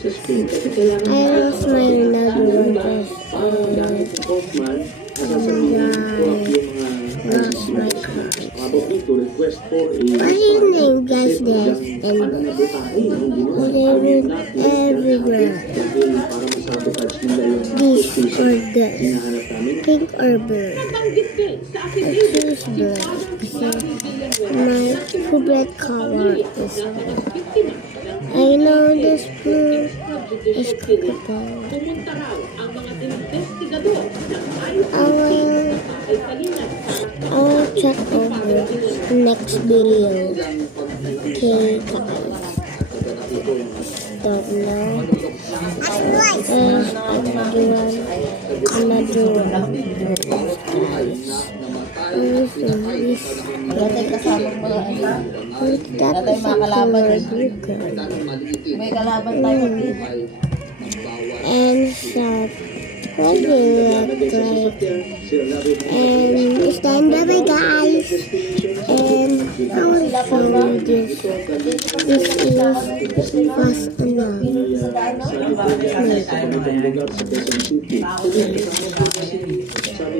I lost my another one. Lost my card. Why is name guys this? And they went everywhere. This or this. Pink or blue? I choose blue. So my favorite color is blue. I know this blue is crocodile. I will check over next video. Okay, guys. Don't know. Another one. Dati kasama mga Dati mga kalaban eh. good. May kalaban tayo dito. And shot. What do you look like? And stand by guys. And I will show you this. This is fast enough.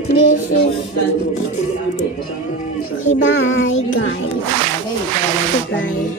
This is. Okay, bye guys. Goodbye.